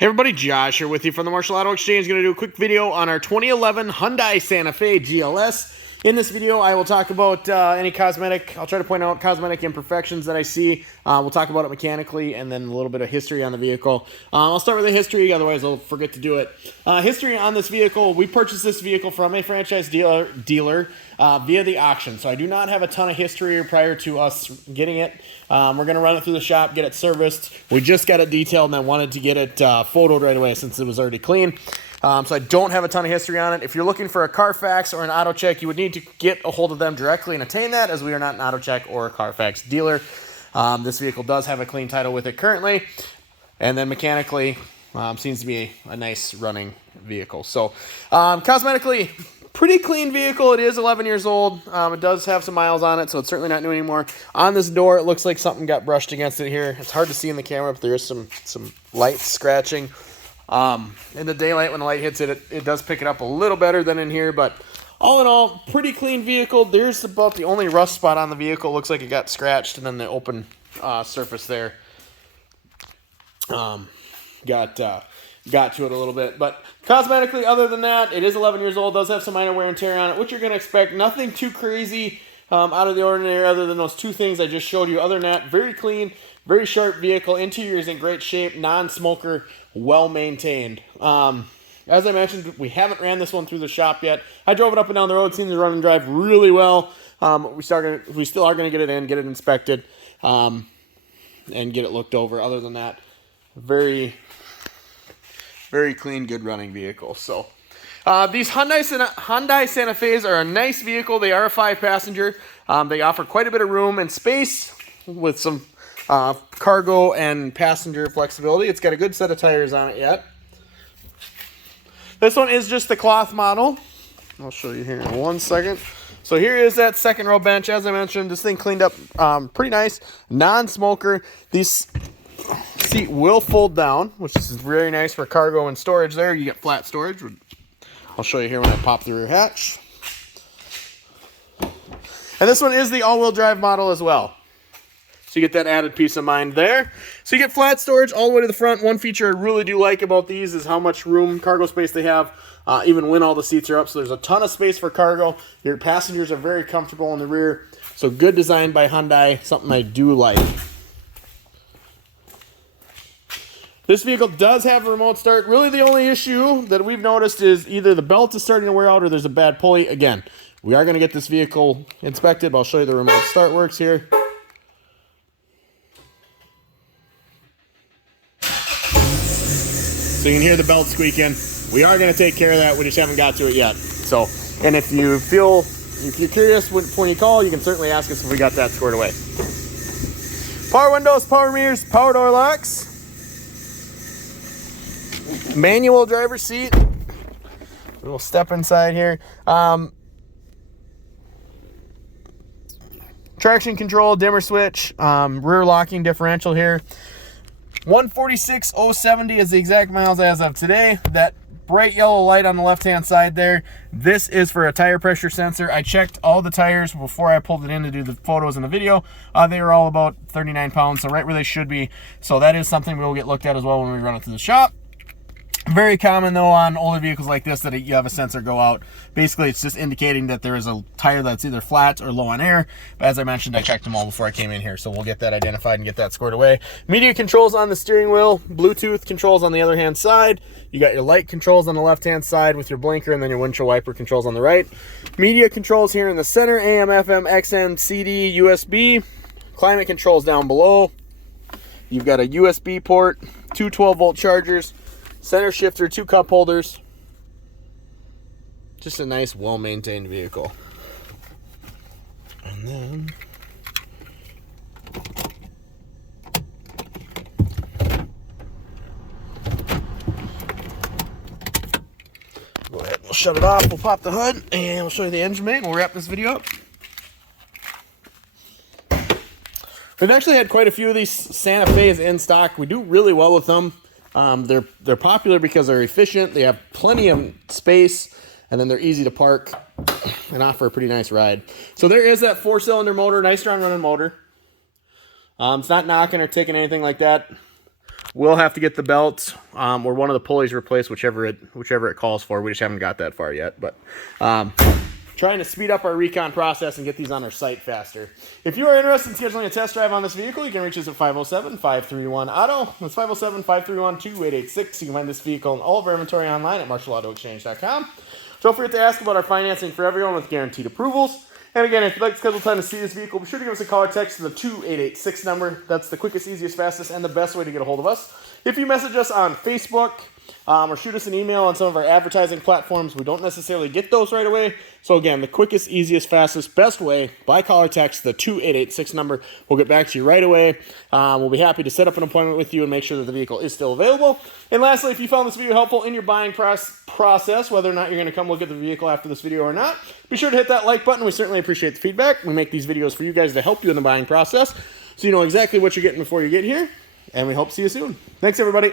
Hey everybody, Josh here with you from the Marshall Auto Exchange. Going to do a quick video on our 2011 Hyundai Santa Fe GLS. In this video, I will talk about any cosmetic. I'll try to point out cosmetic imperfections that I see. We'll talk about it mechanically and then a little bit of history on the vehicle. I'll start with the history, otherwise I'll forget to do it. History on this vehicle, we purchased this vehicle from a franchise dealer via the auction. So I do not have a ton of history prior to us getting it. We're going to run it through the shop, get it serviced. We just got it detailed and I wanted to get it photoed right away since it was already clean. So I don't have a ton of history on it. If you're looking for a Carfax or an auto check, you would need to get a hold of them directly and attain that, as we are not an auto check or a Carfax dealer. This vehicle does have a clean title with it currently, and then mechanically seems to be a nice running vehicle. So cosmetically, pretty clean vehicle. It is 11 years old. It does have some miles on it, so it's certainly not new anymore. On this door, it looks like something got brushed against it here. It's hard to see in the camera, but there is some light scratching. In the daylight, when the light hits it, it does pick it up a little better than in here, but all in all, pretty clean vehicle. There's about the only rust spot on the vehicle. Looks like it got scratched, and then the open surface there got to it a little bit. But cosmetically, other than that, it is 11 years old. Does have some minor wear and tear on it, which you're going to expect. Nothing too crazy out of the ordinary other than those two things I just showed you. Other than that, very clean, very sharp vehicle. Interior is in great shape, non-smoker, well-maintained. As I mentioned, we haven't ran this one through the shop yet. I drove it up and down the road, seems to run and drive really well. We still are going to get it in, get it inspected, and get it looked over. Other than that, very, very clean, good running vehicle. So these Hyundai Santa Fe's are a nice vehicle. They are a 5-passenger. They offer quite a bit of room and space with some cargo and passenger flexibility. It's got a good set of tires on it yet. This one is just the cloth model. I'll show you here in 1 second. So here is that second row bench. As I mentioned, this thing cleaned up pretty nice. Non-smoker. These seat will fold down, which is very nice for cargo and storage there. You get flat storage. I'll show you here when I pop the rear hatch. And this one is the all-wheel drive model as well. So you get that added peace of mind there. So you get flat storage all the way to the front. One feature I really do like about these is how much room, cargo space they have, even when all the seats are up. So there's a ton of space for cargo. Your passengers are very comfortable in the rear. So good design by Hyundai, something I do like. This vehicle does have a remote start. Really the only issue that we've noticed is either the belt is starting to wear out or there's a bad pulley. Again, we are going to get this vehicle inspected, but I'll show you the remote start works here. So you can hear the belt squeaking. We are going to take care of that. We just haven't got to it yet. So, and if you're curious when you call, you can certainly ask us if we got that squared away. Power windows, power mirrors, power door locks. Manual driver's seat. We'll step inside here. Traction control, dimmer switch, rear locking differential here. 146,070 is the exact miles as of today. That bright yellow light on the left-hand side there, this is for a tire pressure sensor. I checked all the tires before I pulled it in to do the photos in the video. They were all about 39 pounds, so right where they should be. So that is something we will get looked at as well when we run it through the shop. Very common, though, on older vehicles like this that you have a sensor go out. Basically, it's just indicating that there is a tire that's either flat or low on air. But as I mentioned, I checked them all before I came in here, so we'll get that identified and get that squared away. Media controls on the steering wheel, Bluetooth controls on the other hand side. You got your light controls on the left-hand side with your blinker, and then your windshield wiper controls on the right. Media controls here in the center, AM, FM, XM, CD, USB. Climate controls down below. You've got a USB port, two 12-volt chargers, center shifter, 2 cup holders. Just a nice, well-maintained vehicle. And then go ahead, we'll shut it off, we'll pop the hood, and we'll show you the engine bay, and we'll wrap this video up. We've actually had quite a few of these Santa Fe's in stock. We do really well with them. They're popular because they're efficient, they have plenty of space, and then they're easy to park and offer a pretty nice ride. So there is that 4-cylinder motor, nice strong running motor. It's not knocking or ticking anything like that. We'll have to get the belts or one of the pulleys replaced, whichever it calls for. We just haven't got that far yet, but trying to speed up our recon process and get these on our site faster. If you are interested in scheduling a test drive on this vehicle, you can reach us at 507-531-AUTO. That's 507-531-2886. You can find this vehicle and all of our inventory online at marshallautoexchange.com. Don't forget to ask about our financing for everyone with guaranteed approvals. And again, if you'd like to schedule time to see this vehicle, be sure to give us a call or text to the 2886 number. That's the quickest, easiest, fastest, and the best way to get a hold of us. If you message us on Facebook or shoot us an email on some of our advertising platforms, we don't necessarily get those right away. So again, the quickest, easiest, fastest, best way, by call or text, the 2886 number. We'll get back to you right away. We'll be happy to set up an appointment with you and make sure that the vehicle is still available. And lastly, if you found this video helpful in your buying process, whether or not you're going to come look at the vehicle after this video or not, be sure to hit that like button. We certainly appreciate the feedback. We make these videos for you guys to help you in the buying process, so you know exactly what you're getting before you get here. And we hope to see you soon. Thanks, everybody.